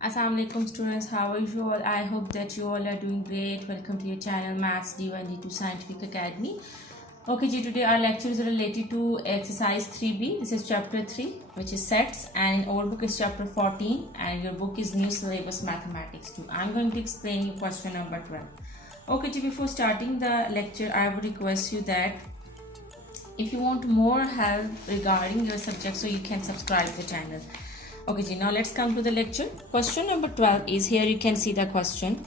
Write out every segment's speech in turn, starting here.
Assalamualaikum students, how are you all? I hope that you all are doing great. Welcome to your channel Maths D1 D2 Scientific Academy. Okay ji, today our lecture is related to exercise 3B. This is chapter 3 which is sets, and our book is chapter 14 and your book is new syllabus mathematics 2. I'm going to explain you question number 12. Okay ji, before starting the lecture I would request you that if you want more help regarding your subject, so you can subscribe the channel. Okay ji, now let's come to the lecture. Question number 12 is, here you can see the question.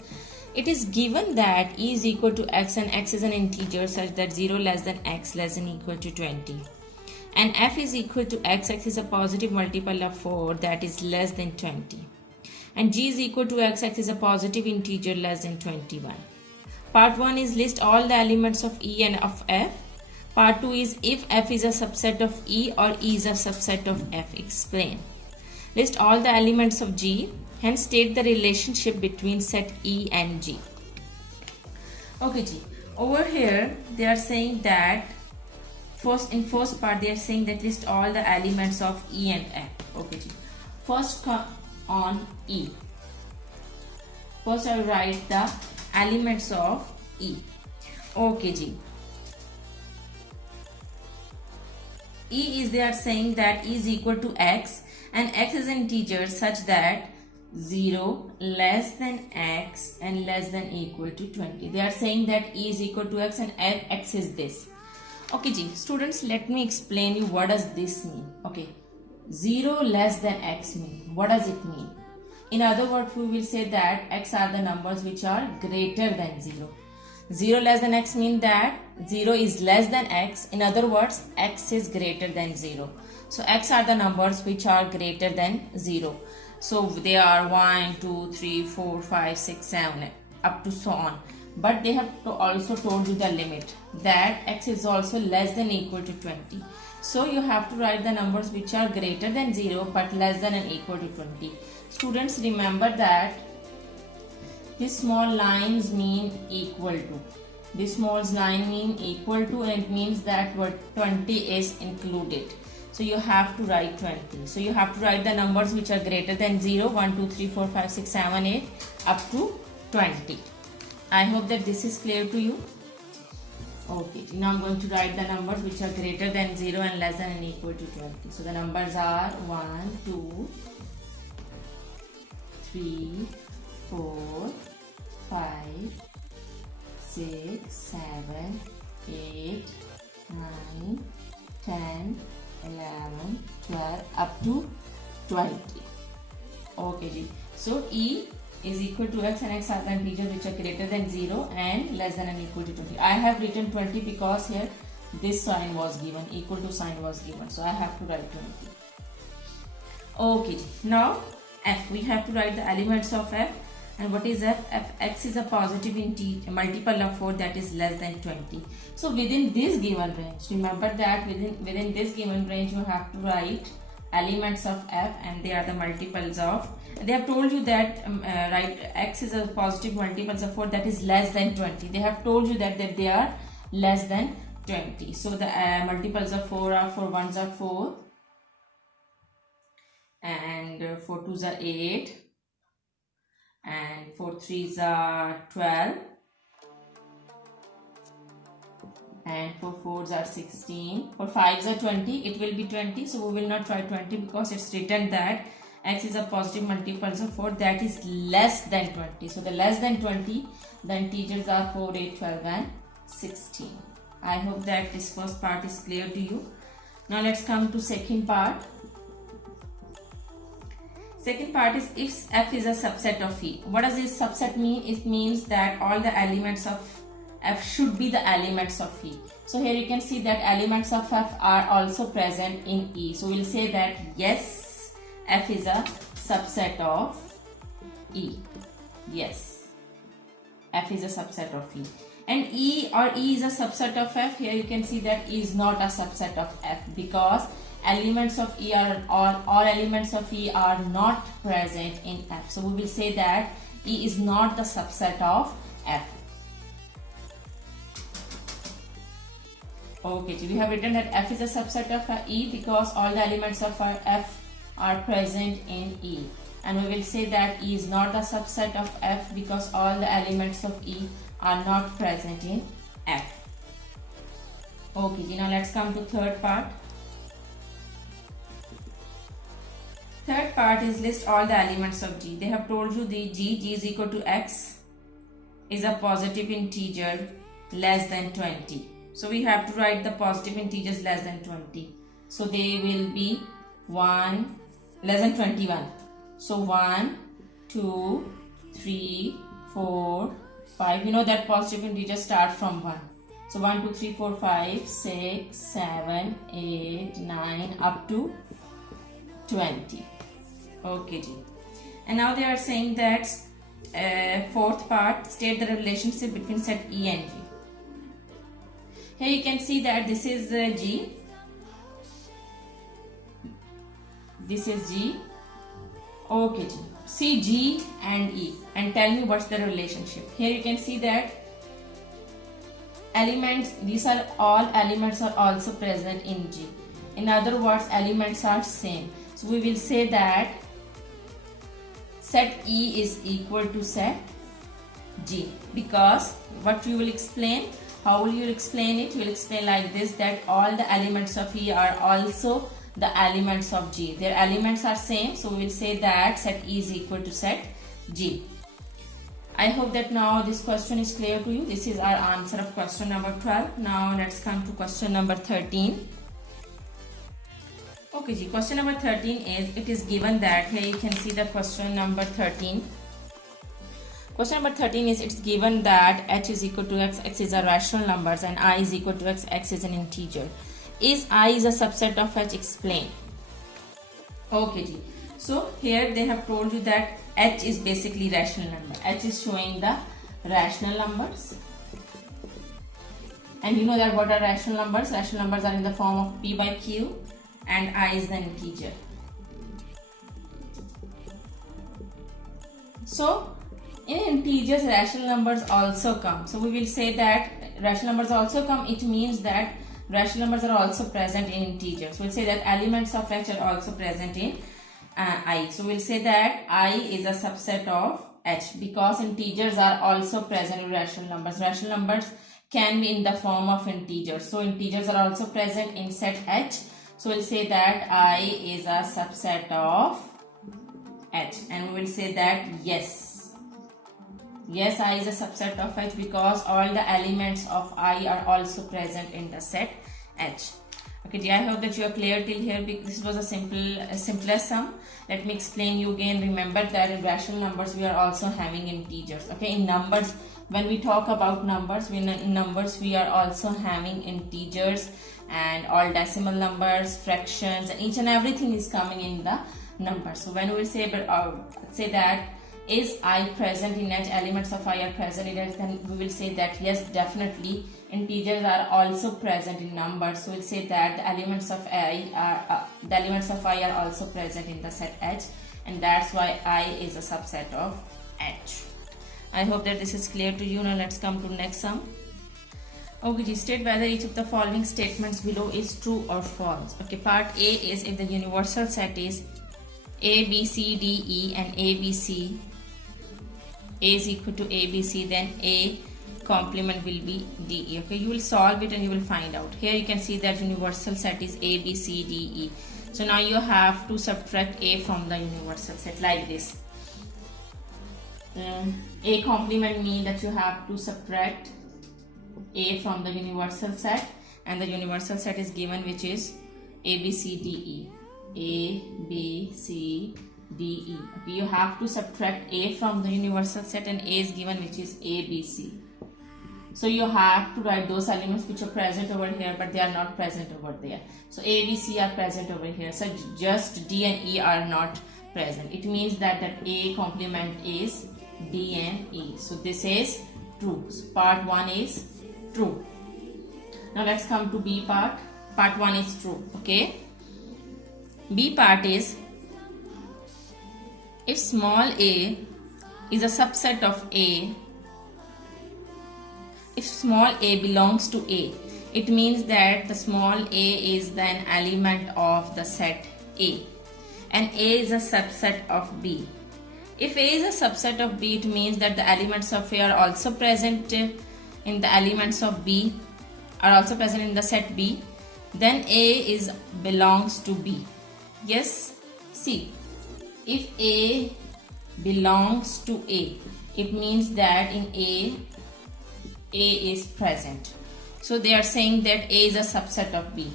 It is given that e is equal to x and x is an integer such that 0 less than x less than equal to 20. And f is equal to x, x is a positive multiple of 4 that is less than 20. And g is equal to x, x is a positive integer less than 21. Part 1 is list all the elements of e and of f. Part 2 is if f is a subset of e or e is a subset of f. Explain. List all the elements of G, hence state the relationship between set E and G. Okay G, over here they are saying that in first part they are saying that list all the elements of E and F. Okay G, first come on E. First I will write the elements of E. Okay G. E is, they are saying that E is equal to x and x is an integer such that 0 less than x and less than equal to 20. They are saying that e is equal to x and x is this. Okay ji, students, let me explain you what does this mean. Okay, 0 less than x mean, what does it mean? In other words, we will say that x are the numbers which are greater than 0. 0 less than x mean that 0 is less than x. In other words, x is greater than 0. So x are the numbers which are greater than 0. So they are 1, 2, 3, 4, 5, 6, 7 up to so on. But they have also told you the limit that x is also less than equal to 20. So you have to write the numbers which are greater than 0 but less than and equal to 20. Students, remember that these small lines mean equal to. This small line mean equal to, and it means that what 20 is included. So you have to write 20. So you have to write the numbers which are greater than 0, 1, 2, 3, 4, 5, 6, 7, 8 up to 20. I hope that this is clear to you. Okay, now I'm going to write the numbers which are greater than 0 and less than and equal to 20. So the numbers are 1, 2, 3, 4, 5, 6, 7, 8, 9, 10, 11, 12 up to 20. Okay ji. So E is equal to x and x are the integers which are greater than 0 and less than and equal to 20. I have written 20 because here this sign was given, equal to sign was given. So I have to write 20. Okay ji. Now F, we have to write the elements of F. And what is f? X is a positive multiple of 4 that is less than 20. So within this given range, remember that within this given range you have to write elements of f, and they are the multiples of. They have told you that right, x is a positive multiples of 4 that is less than 20. They have told you that they are less than 20. So the multiples of 4 are 4 ones are 4 and 4 twos are 8. And 4 threes are 12 and 4 fours are 16. 4 fives are 20. It will be 20, so we will not try 20 because it's written that x is a positive multiples of 4 that is less than 20. So the less than 20, the integers are 4, 8, 12 and 16. I hope that this first part is clear to you. Now let's come to second part. Second part is if f is a subset of E. What does this subset mean? It means that all the elements of f should be the elements of E. So here you can see that elements of f are also present in E. So we'll say that yes, f is a subset of E. Yes, f is a subset of E. And E is a subset of f. Here you can see that E is not a subset of f because elements of E are all elements of E are not present in F. So we will say that E is not the subset of F. Okay, so we have written that F is a subset of E because all the elements of F are present in E. and we will say that E is not the subset of F because all the elements of E are not present in F. Okay, now let's come to third part. Third part is list all the elements of G. They have told you the G is equal to X is a positive integer less than 20. So we have to write the positive integers less than 20. So they will be 1 less than 21. So 1, 2, 3, 4, 5. You know that positive integers start from 1. So 1, 2, 3, 4, 5, 6, 7, 8, 9 up to 20. Okay, G. And now they are saying that fourth part, state the relationship between set E and G. Here you can see that this is G. This is G. Okay, G. See G and E and tell me what's the relationship. Here you can see that elements, these are all elements are also present in G. In other words, elements are same. So we will say that set E is equal to set G, because what you will explain, how will you explain it? You will explain like this, that all the elements of E are also the elements of G. Their elements are same, so we will say that set E is equal to set G. I hope that now this question is clear to you. This is our answer of question number 12. Now let's come to question number 13. Okay, G. Question number 13 is, it is given that, here you can see the question number 13. Question number 13 is, it's given that h is equal to x, x is a rational numbers, and I is equal to x, x is an integer. Is I is a subset of h? Explain. Okay, G. So here they have told you that h is basically rational number. H is showing the rational numbers. And you know that what are rational numbers? Rational numbers are in the form of p by q, and I is the integer. So in integers, rational numbers also come. So we will say that rational numbers also come. It means that rational numbers are also present in integers. So we'll say that elements of h are also present in I. So we'll say that I is a subset of h because integers are also present in rational numbers. Rational numbers can be in the form of integers. So integers are also present in set h. So we'll say that I is a subset of h, and we will say that yes. Yes, I is a subset of h because all the elements of I are also present in the set h. Okay, I hope that you are clear till here. This was a simpler sum. Let me explain you again. Remember that in rational numbers we are also having integers. Okay, in numbers, when we talk about numbers, in numbers we are also having integers and all decimal numbers, fractions, and each and everything is coming in the number. So when we say that is I present in h, elements of I are present in h, then we will say that yes, definitely integers are also present in numbers. So we'll say that the elements of I are also present in the set h, and that's why I is a subset of h. I hope that this is clear to you. Now let's come to next sum. Okay, state whether each of the following statements below is true or false. Okay, part A is if the universal set is A, B, C, D, E and A, B, C, A is equal to A, B, C, then A complement will be D, E. Okay, you will solve it and you will find out. Here you can see that universal set is A, B, C, D, E. So now you have to subtract A from the universal set like this. A complement means that you have to subtract A from the universal set, and the universal set is given, which is A, B, C, D, E. A, B, C, D, E. Okay, you have to subtract A from the universal set, and A is given, which is A, B, C. So you have to write those elements which are present over here, but they are not present over there. So A, B, C are present over here. So just D and E are not present. It means that A complement is D and E. So this is true. So part 1 is true. Now let's come to B part. Part 1 is true. Okay. B part is if small a is a subset of A, if small a belongs to A, it means that the small a is an element of the set A. and A is a subset of B. If A is a subset of B, it means that the elements of A are also present in the elements of B, are also present in the set B. Then A belongs to B. Yes, see, if A belongs to A, it means that in A is present. So they are saying that A is a subset of B.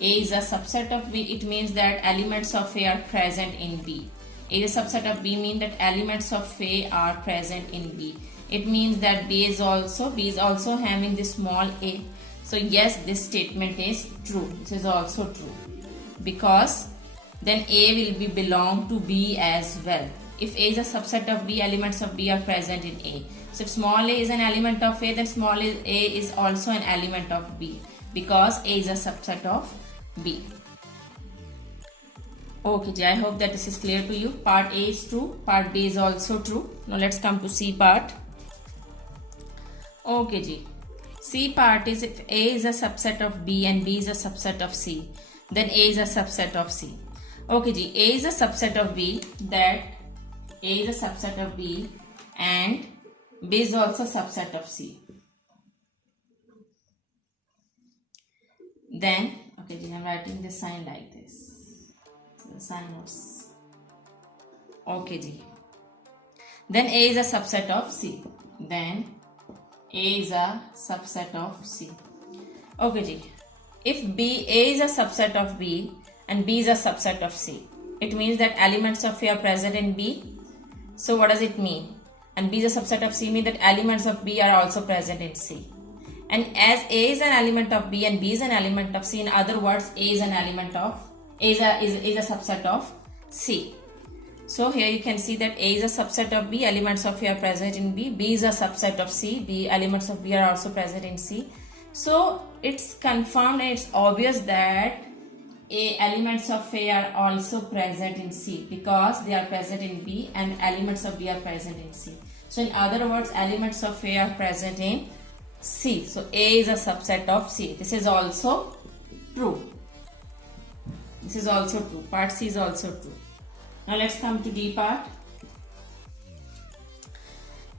A is a subset of B, it means that elements of A are present in B. A is a subset of B means that elements of A are present in B. It means that B is also having this small a. So yes, this statement is true. This is also true, because then A will belong to B as well. If A is a subset of B, elements of B are present in A. So if small a is an element of A, then small a is also an element of B, because A is a subset of B. Okay, I hope that this is clear to you. Part A is true, part B is also true. Now let's come to C part. Okay, Ji. C part is if A is a subset of B and B is a subset of C, then A is a subset of C. Okay, Ji. A is a subset of B, that A is a subset of B and B is also a subset of C. Then, okay, Ji, I'm writing this sign like this. So the sign of C. Okay, Ji. Then A is a subset of C. Then A is a subset of C. Okay, Ji. If A is a subset of B and B is a subset of C, it means that elements of A are present in B. So what does it mean? And B is a subset of C means that elements of B are also present in C. And as A is an element of B and B is an element of C, in other words, A is a subset of C. So here you can see that A is a subset of B, elements of A are present in B. B is a subset of C, B elements of B are also present in C. So it's confirmed and it's obvious that elements of A are also present in C, because they are present in B and elements of B are present in C. So in other words, elements of A are present in C. So A is a subset of C. This is also true. This is also true. Part C is also true. Now let's come to D part.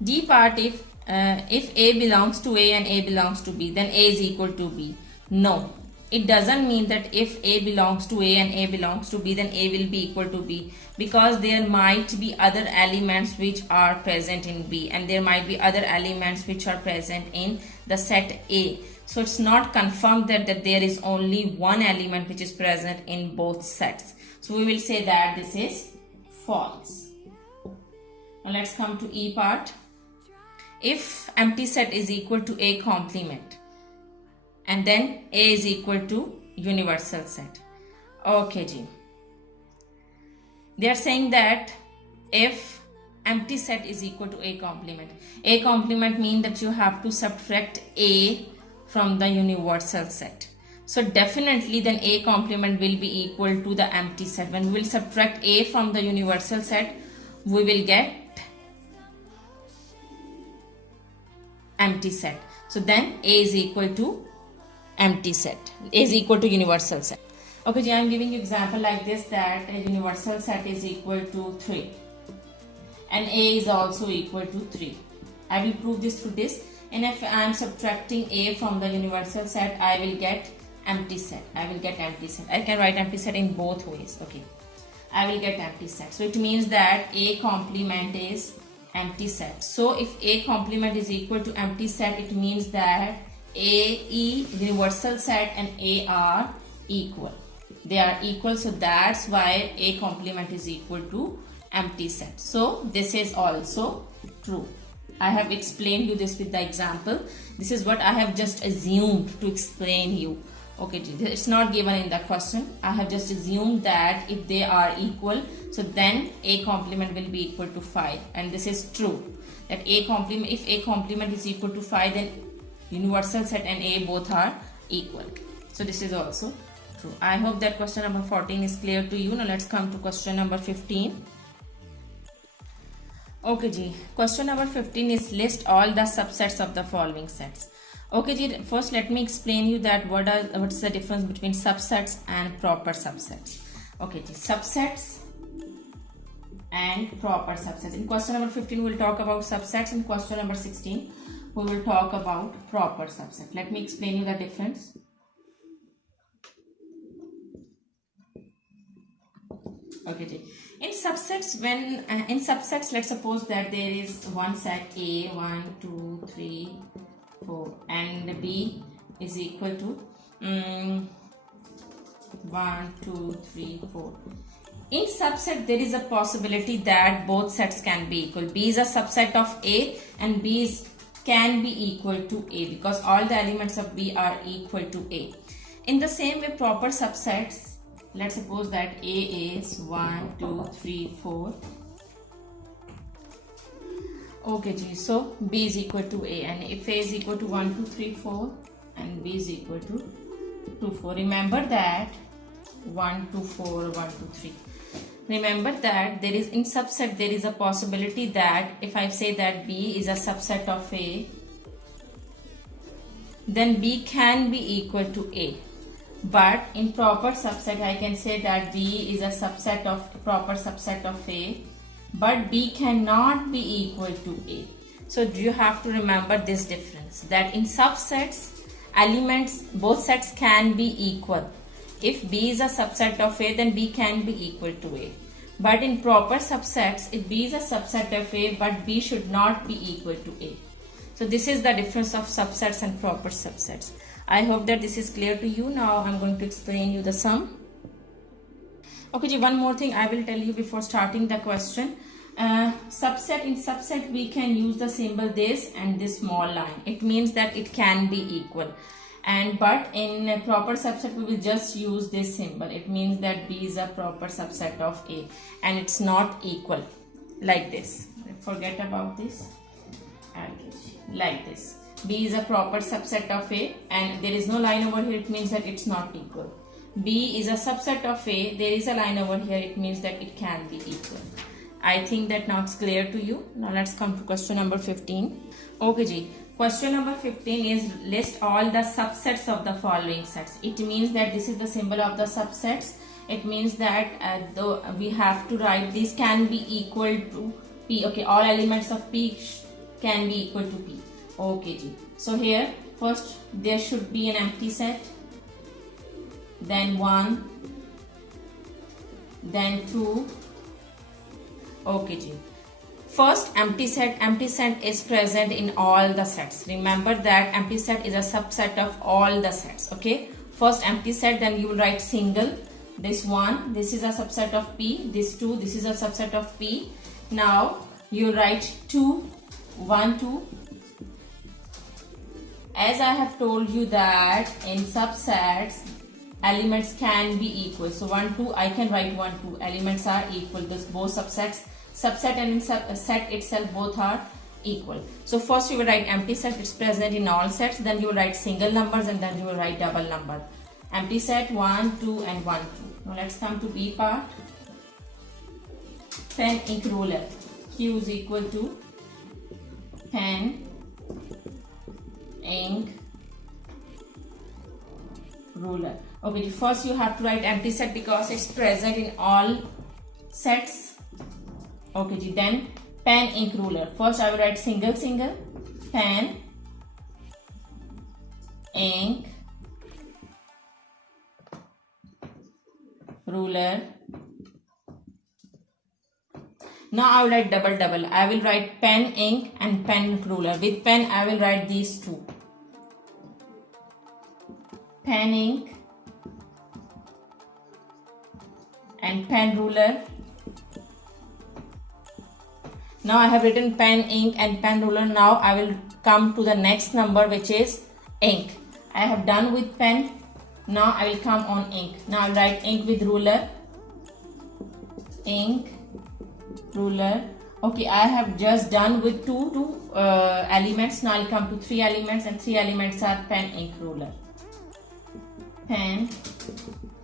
D part, if A belongs to A and A belongs to B, then A is equal to B. No, it doesn't mean that if A belongs to A and A belongs to B, then A will be equal to B, because there might be other elements which are present in B and there might be other elements which are present in the set A. So it's not confirmed that there is only one element which is present in both sets. So we will say that this is false. Now let's come to E part. If empty set is equal to A complement and then A is equal to universal set. Okay, Ji. They are saying that if empty set is equal to A complement means that you have to subtract A from the universal set. So definitely then A complement will be equal to the empty set. When we will subtract A from the universal set, we will get empty set. So then A is equal to empty set. A is equal to universal set. Okay, I am giving you example like this, that a universal set is equal to 3 and A is also equal to 3. I will prove this through this. And if I am subtracting A from the universal set, I will get empty set. I can write empty set in both ways. Okay, I will get empty set. So it means that A complement is empty set. So if A complement is equal to empty set, it means that E universal set and A are equal. They are equal, so that's why A complement is equal to empty set. So this is also true. I have explained you this with the example. This is what I have just assumed to explain you. Okay, it's not given in the question. I have just assumed that if they are equal, so then A complement will be equal to 5, and this is true. That if A complement is equal to 5, then universal set and A both are equal. So this is also true. I hope that question number 14 is clear to you. Now let's come to question number 15. Okay, Ji. Question number 15 is list all the subsets of the following sets. Okay, Ji. First, let me explain you that what's the difference between subsets and proper subsets. Okay, Ji. Subsets and proper subsets. In question number 15 we will talk about subsets. In question number 16 we will talk about proper subset. Let me explain you the difference. Okay, in subsets, let's suppose that there is one set A 1 2 3 4 and B is equal to 1 2 3 4. In subset there is a possibility that both sets can be equal. B is a subset of A and B can be equal to A because all the elements of B are equal to A. In the same way, proper subsets, let's suppose that A is 1 2 3 4. Okay ji, so B is equal to A, and if A is equal to 1 2 3 4 and B is equal to 2 4, remember that 1 2 4 1 2 3. Remember that there is in subset there is a possibility that if I say that B is a subset of A, then B can be equal to A. But in proper subset I can say that B is a subset of proper subset of A, but B cannot be equal to A. So you have to remember this difference, that in subsets elements both sets can be equal. If B is a subset of A, then B can be equal to A. But in proper subsets, if B is a subset of A, but B should not be equal to A. So this is the difference of subsets and proper subsets. I hope that this is clear to you. Now I'm going to explain you the sum. Okay, one more thing I will tell you before starting the question. In subset we can use the symbol this and this small line. It means that it can be equal. But in a proper subset we will just use this symbol. It means that B is a proper subset of A and it's not equal, like this. Forget about this. Like this. B is a proper subset of A and there is no line over here, it means that it's not equal. B is a subset of A, there is a line over here, it means that it can be equal. I think that now it's clear to you. Now let's come to question number 15. Okay ji. Question number 15 is list all the subsets of the following sets. It means that this is the symbol of the subsets. It means that we have to write this can be equal to P. Okay, all elements of P can be equal to P. Okay ji. So here first there should be an empty set, then 1, then 2. Okay ji. First empty set is present in all the sets. Remember that empty set is a subset of all the sets. Okay, first empty set, then you will write single. This 1, this is a subset of P. This 2, this is a subset of P. Now you write 2, 1 2. As I have told you that in subsets elements can be equal. So 1 2 I can write 1 2. Elements are equal. This both subset and set itself both are equal. So first you will write empty set, it's present in all sets. Then you will write single numbers and then you will write double number. Empty set 1 2 and 1 2. Now let's come to B part. Pen, ink, ruler. Q is equal to pen, ink, ruler. Okay, first you have to write empty set because it's present in all sets. Okay, then pen, ink, ruler. First I will write single, pen, ink, ruler. Now I will write double. I will write pen, ink and pen, ruler. With pen I will write these two. Pen, ink and pen, ruler. Now I have written pen, ink and pen, ruler. Now I will come to the next number, which is ink. I have done with pen. Now I will come on ink. Now I will write ink with ruler. Ink, ruler. Okay, I have just done with two elements. Now I will come to 3 elements, and 3 elements are pen, ink, ruler. Pen,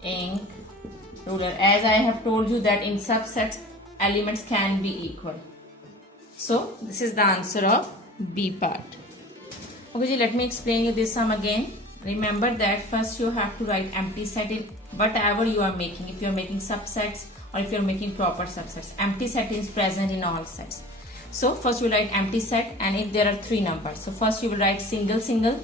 ink, ruler. As I have told you that in subsets elements can be equal. So this is the answer of B part. Okay, let me explain you this sum again. Remember that first you have to write empty set in whatever you are making. If you are making subsets or if you're making proper subsets. Empty set is present in all sets. So first you will write empty set, and if there are three numbers, so first you will write single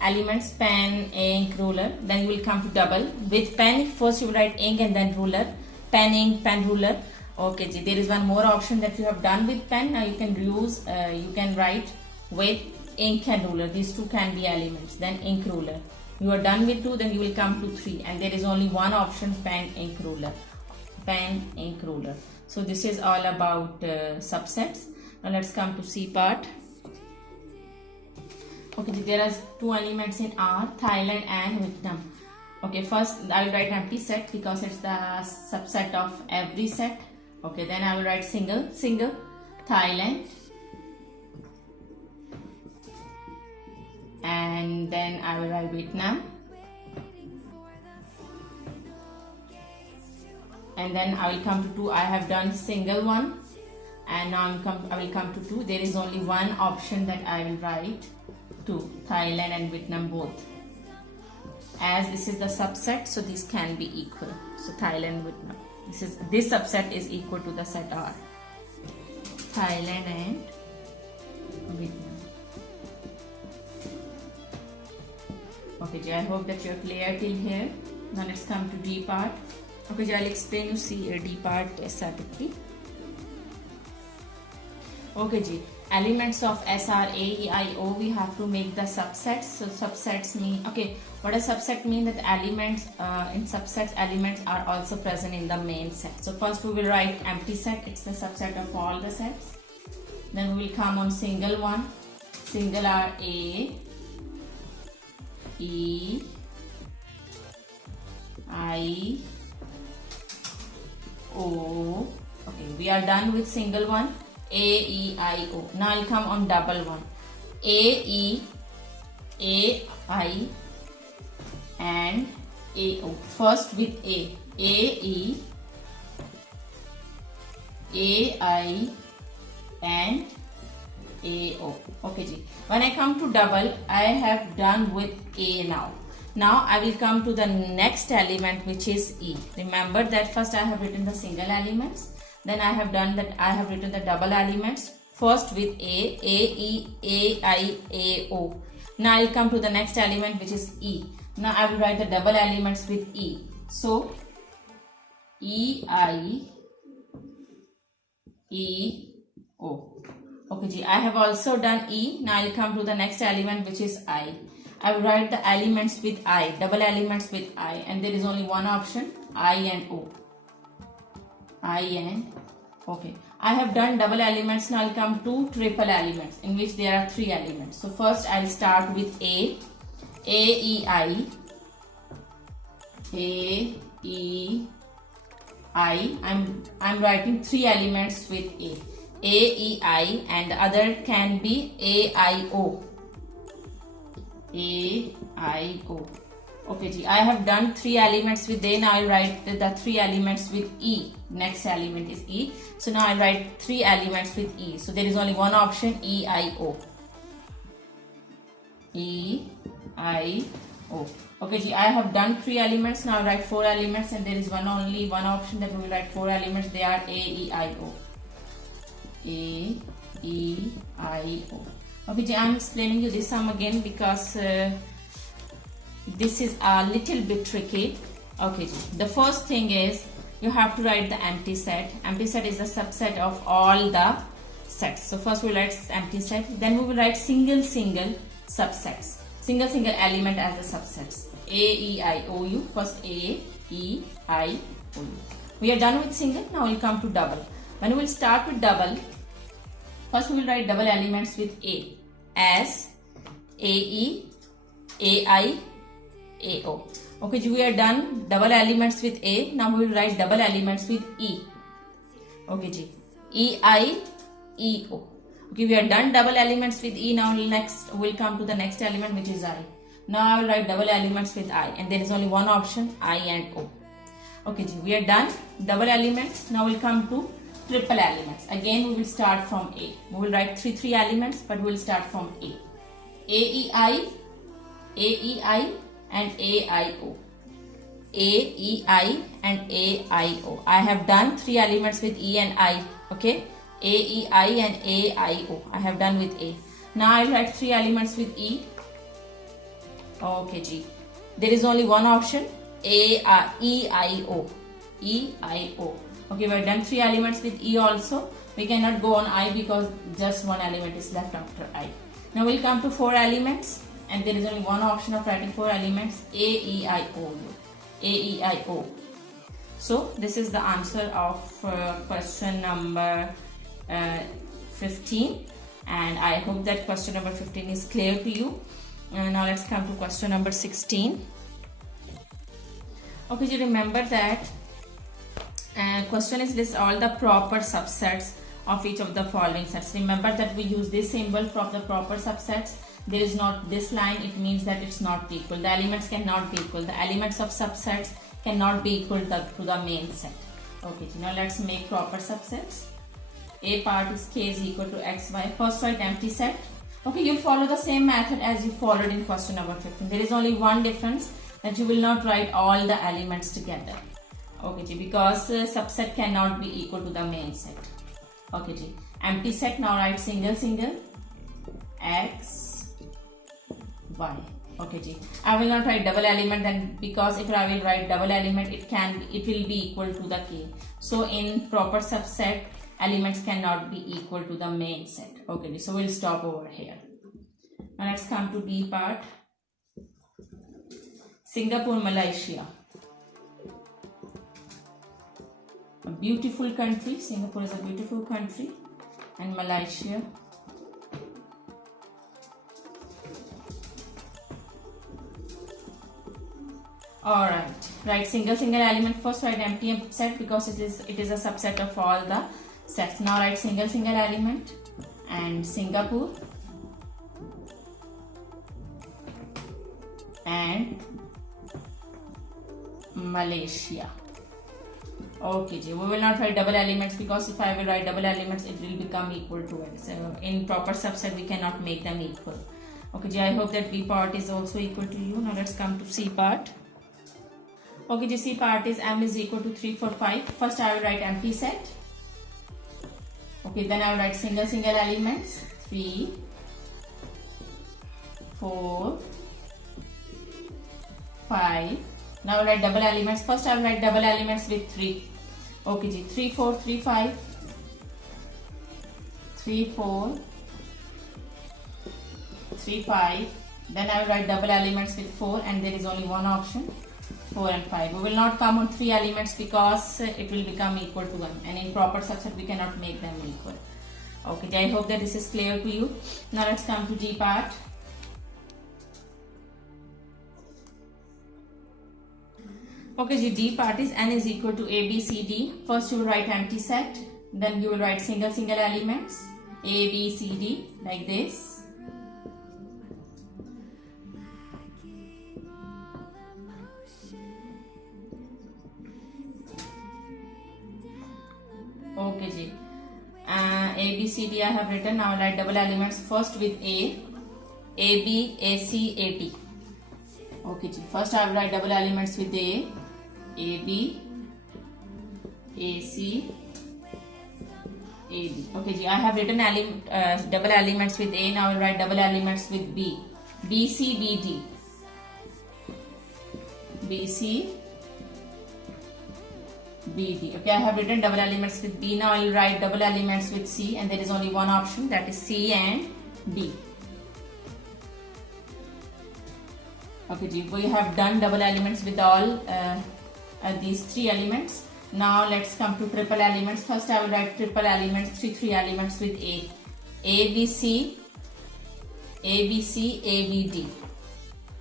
elements, pen, ink, ruler. Then you will come to double. With pen, first you will write ink and then ruler. Pen, ink, pen, ruler. Okay, there is one more option that you have done with pen. Now you can use, you can write with ink and ruler. These two can be elements. Then ink, ruler. You are done with two, then you will come to three, and there is only one option: pen, ink, ruler. Pen, ink, ruler. So this is all about subsets. Now let's come to C part. Okay, there are two elements in R, Thailand and Vietnam. Okay, first I will write empty set because it's the subset of every set. Okay, then I will write single, Thailand, and then I will write Vietnam, and then I will come to two. I have done single one, and now I will come to two. There is only one option that I will write two, Thailand and Vietnam both. As this is the subset, so these can be equal. So Thailand, Vietnam. This subset is equal to the set R. Thailand and Vietnam. Okay, I hope that you are clear till here. Now let's come to D part. Okay, I'll explain you D part separately. Okay, Ji. Elements of S are A, E, I, O. We have to make the subsets. So subsets mean, okay, what does subset mean? That elements in subsets, elements are also present in the main set. So first we will write empty set. It's the subset of all the sets. Then we will come on single one. Single are A, E, I, O. Okay, we are done with single one. A, E, I, O. Now I'll come on double one. A, E, A, I, and A, O. First with A. A, E, A, I, and A, O. Okay, Ji. When I come to double, I have done with A now. Now I will come to the next element, which is E. Remember that first I have written the single elements. Then I have done that, I have written the double elements. First with A, E, A, I, A, O. Now I will come to the next element, which is E. Now I will write the double elements with E. So E, I, E, O. Okay, Ji. I have also done E. Now I will come to the next element, which is I. I will write the elements with I, double elements with I, and there is only one option: I and O. I and okay. I have done double elements. Now I'll come to triple elements, in which there are three elements. So first I'll start with A, E, I, A, E, I. I'm writing three elements with A, E, I, and the other can be A, I, O. A, I, O. Okay, Ji. I have done three elements with A. Now I write the three elements with E. Next element is E. So now I write three elements with E. So there is only one option: E, I, O. E, I, O. Okay, Ji. I have done three elements. Now I write four elements, and there is only one option that we will write four elements. They are A, E, I, O. A, E, I, O. Okay, Ji. I am explaining you this sum again because this is a little bit tricky. Okay, the first thing is you have to write the empty set. Empty set is a subset of all the sets. So first we will write empty set, then we will write single subsets, single element as the subsets. A, E, I, O, U. First A, E, I, O, U. We are done with single. Now we will come to double. When we will start with double, first we will write double elements with A as A, E, A, I, A, O. Okay, we are done double elements with A. Now we will write double elements with E. Okay, Ji. E, I, E, O. Okay, we are done double elements with E. Now next we will come to the next element, which is I. Now I will write double elements with I, and there is only one option: I and O. Okay, Ji. We are done double elements. Now we will come to triple elements. Again we will start from A. We will write three elements, but we will start from A. A, E, I, and A, I, O. A, E, I and A, I, O. I have done 3 elements with E and I. Okay, A, E, I and A, I, O. I have done with A. Now I'll write 3 elements with E. Okay, G. There is only one option. E, I, O. E, I, O. Okay, we have done 3 elements with E also. We cannot go on I because just one element is left after I. Now we'll come to 4 elements, and there is only one option of writing 4 elements. A, E, I, O. A, E, I, O. So this is the answer of question number 15, and I hope that question number 15 is clear to you. Now let's come to question number 16. Okay, you remember that question is list all the proper subsets of each of the following sets. Remember that we use this symbol from the proper subsets. There is not this line, it means that it's not equal. The elements cannot be equal. The elements of subsets cannot be equal to the main set. Okay, now let's make proper subsets. A part is k is equal to xy. First write empty set. Okay, you'll follow the same method as you followed in question number 15. There is only one difference, that you will not write all the elements together. Okay, G, because subset cannot be equal to the main set. Okay, G. Empty set, now write single x, y. Okay, G. I will not write double element then, because if I will write double element, it will be equal to the k. So in proper subset, elements cannot be equal to the main set. Okay, so we'll stop over here. Now let's come to B part. Singapore, Malaysia. A beautiful country. Singapore is a beautiful country, and Malaysia. Alright, write single element first. Write empty set because it is a subset of all the sets. Now write single element and Singapore and Malaysia. Okay, G. We will not write double elements because if I will write double elements, it will become equal to it. So in proper subset, we cannot make them equal. Okay, G. I hope that B part is also equal to you. Now let's come to C part. Okay, G. C part is M is equal to 3, 4, 5. First, I will write empty set. Okay, then I will write single elements 3, 4, 5. Now I will write double elements. First I will write double elements with 3. Okay, G. 3, 4, 3, 5. 3, 4, 3, 5. Then I will write double elements with 4, and there is only one option, 4 and 5. We will not come on 3 elements because it will become equal to 1, and in proper subset we cannot make them equal. Okay, G. I hope that this is clear to you. Now let's come to D part. Okay, G. D part is N is equal to A, B, C, D. First you will write empty set, then you will write single elements A, B, C, D like this. Okay, G. A, B, C, D I have written. Now I write double elements first with A, B, A, C, A, D. Okay, G. First I will write double elements with A, B, A, C, A, D. Okay, G. I have written double elements with A. Now I will write double elements with B, C, B, D. B, C, B, D. Okay, I have written double elements with B. Now I will write double elements with C, and there is only one option, that is C and D. Okay, G. We have done double elements with all these 3 elements. Now let's come to triple elements. First I will write triple elements, 3 elements with A, B, C, A, B, C, A, B, D,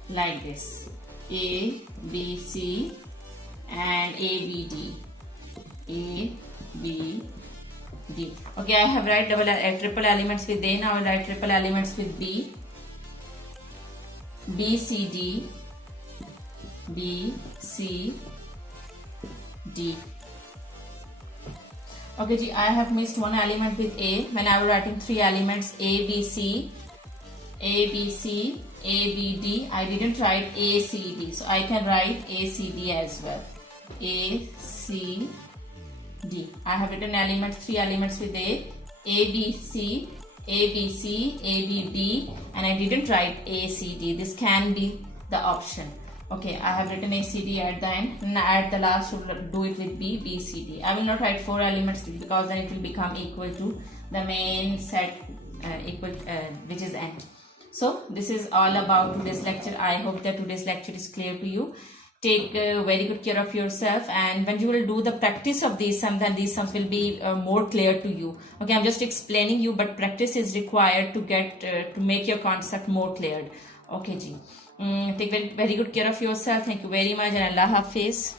like this. A, B, C and A, B, D. A, B, D. Okay, I have write triple elements with A. Now I will write triple elements with B, C, D, B, C, D. Okay, G. I have missed one element with A when I was writing 3 elements A, B, C A, B, C, A, B, D. I didn't write A, C, D. So I can write A, C, D as well. A, C, D. I have written elements, 3 elements with A, B, C, A, B, C, A, B, D, and I didn't write A, C, D. This can be the option. Okay, I have written A, C, D at the end, and at the last we'll do it with B, B, C, D. I will not write 4 elements because then it will become equal to the main set which is n. So this is all about today's lecture. I hope that today's lecture is clear to you. Take very good care of yourself, and when you will do the practice of these sums, then these sums will be more clear to you. Okay, I'm just explaining you, but practice is required to get to make your concept more clear. Okay, ji. Take very good care of yourself. Thank you very much, and Allah Hafiz.